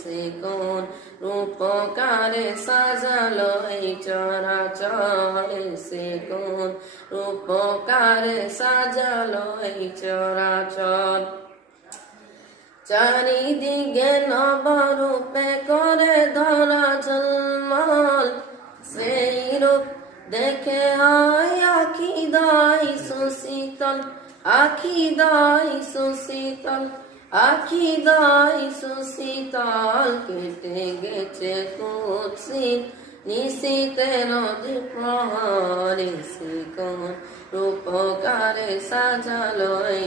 সে কোন রূপকারে সাজালো এই চরাচর সে কোন রূপকারে সাজালো এই চরাচর। চারিদিকে নবরূপে করে ধরা ঝলমল, সেই রূপ দেখে হয় আখি দাই সুশীতল, আখি দাই সুশীতল। আখি দাই সুশীতল কেটে গেছে কুৎসিত নিশীতে নদী প্রহরে কোন রূপকারে সাজালো এই